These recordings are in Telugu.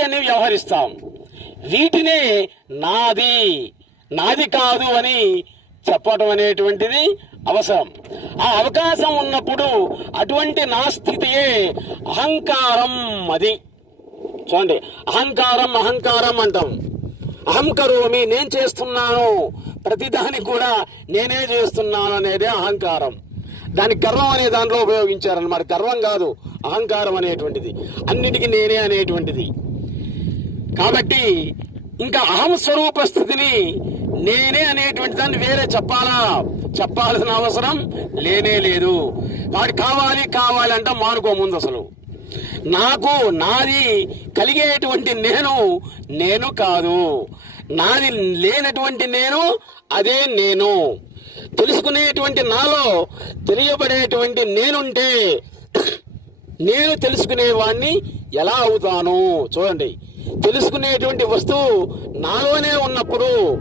అని వ్యవహరిస్తాం. వీటినే నాది నాది కాదు అని చెప్పటం అనేటువంటిది అవసరం. ఆ అవకాశం ఉన్నప్పుడు అటువంటి నా స్థితియే అహంకారం అది. చూడండి అహంకారం అహంకారం అంటాం. అహంకరోమి నేను చేస్తున్నాను ప్రతిదానికి కూడా నేనే చేస్తున్నాను అనేది అహంకారం. దాని గర్వం అనే దాంట్లో ఉపయోగించారన్నమాట. గర్వం కాదు అహంకారం అనేటువంటిది. అన్నిటికీ నేనే అనేటువంటిది. కాబట్టి ఇంకా అహం స్వరూప స్థితిని నేనే అనేటువంటి దాన్ని వేరే చెప్పాలా? చెప్పాల్సిన అవసరం లేనే లేదు. వాడు కావాలి కావాలి అంటే మానుకో ముందు అసలు. నాకు నాది కలిగేటువంటి నేను నేను కాదు. నాది లేనటువంటి నేను అదే నేను. తెలుసుకునేటువంటి నాలో తెలియబడేటువంటి నేనుంటే నేను తెలుసుకునేవాణ్ణి ఎలా అవుతాను? చూడండి. తెలుసుకునేటువంటి వస్తువు నాలోనే ఉన్నప్పుడు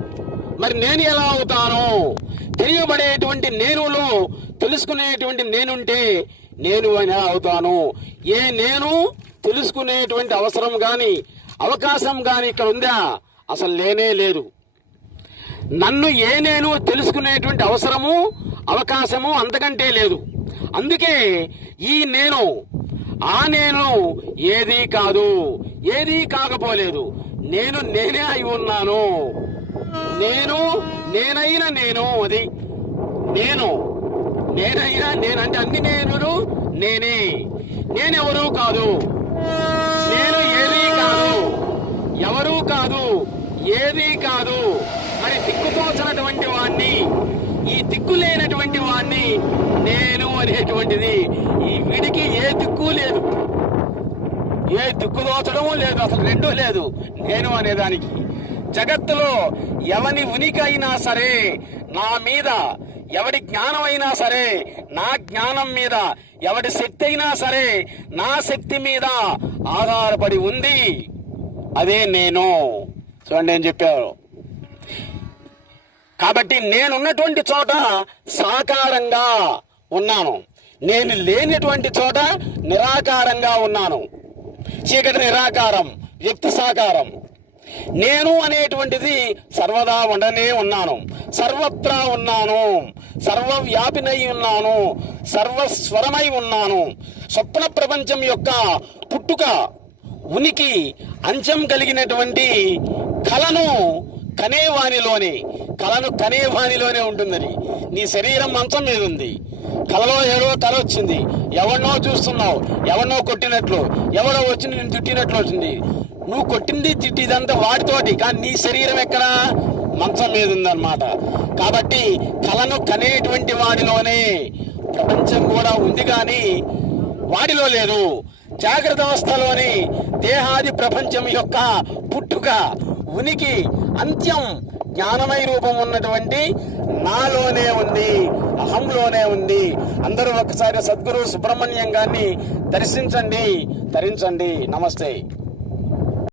మరి నేను ఎలా అవుతాను? తెలియబడేటువంటి నేనులో తెలుసుకునేటువంటి నేనుంటే నేను అయినా అవుతాను? ఏ నేను తెలుసుకునేటువంటి అవసరం కానీ అవకాశం కానీ ఇక్కడ ఉందా? అసలు లేనే లేదు. నన్ను ఏ నేను తెలుసుకునేటువంటి అవసరము అవకాశము అంతకంటే లేదు. అందుకే ఈ నేను ఆ నేను ఏది కాదు ఏది కాకపోలేదు. నేను నేనే అయి ఉన్నాను. నేను నేనైన నేను అది నేను నేనైనా నేనంటే అన్ని నేను నేనే. నేనెవరూ కాదు. నేను ఏది కాదు ఎవరూ కాదు ఏది కాదు. మరి దిక్కుతోచినటువంటి వాణ్ణి ఈ దిక్కు లేనటువంటి వాణ్ణి నేను అనేటువంటిది ఈ వీడికి ఏ దిక్కు లేదు. ఏ దిక్కుదోచడము లేదు అసలు రెండూ లేదు నేను అనేదానికి. జగత్తులో ఎవని ఉనికి అయినా సరే నా మీద ఎవడి జ్ఞానం అయినా సరే నా జ్ఞానం మీద ఎవడి శక్తి అయినా సరే నా శక్తి మీద ఆధారపడి ఉంది. అదే నేను. చూడండి ఏం చెప్పారు. కాబట్టి నేనున్నటువంటి చోట సాకారంగా ఉన్నాను. నేను లేనటువంటి చోట నిరాకారంగా ఉన్నాను. చీకటి నిరాకారం వ్యక్తి సాకారం. నేను అనేటువంటిది సర్వదా ఉండనే ఉన్నాను. సర్వత్రా ఉన్నాను. సర్వవ్యాపినై ఉన్నాను. సర్వస్వరమై ఉన్నాను. స్వప్న ప్రపంచం యొక్క పుట్టుక ఉనికి అంచం కలిగినటువంటి కలను కనేవానిలోని కలను కనేవానిలోనే ఉంటుందని. నీ శరీరం మంచం మీద ఉంది. కలలో ఏదో కల వచ్చింది. ఎవరినో చూస్తున్నావు. ఎవరినో కొట్టినట్లు. ఎవరో వచ్చి నేను తిట్టినట్లు వచ్చింది నువ్వు కొట్టింది తిట్టిదంతా వాటితోటి కానీ నీ శరీరం ఎక్కడ? మంచం మీద ఉందన్నమాట. కాబట్టి కలను కనేటువంటి వాడిలోనే ప్రపంచం కూడా ఉంది కానీ వాడిలో లేదు. జాగ్రత్త అవస్థలోని దేహాది ప్రపంచం యొక్క పుట్టుక ఉనికి అంత్యం జ్ఞానమయ రూపం ఉన్నటువంటి నాలోనే ఉంది అహంలోనే ఉంది. అందరూ ఒకసారి సద్గురు సుబ్రహ్మణ్యం గారిని దర్శించండి ధరించండి నమస్తే.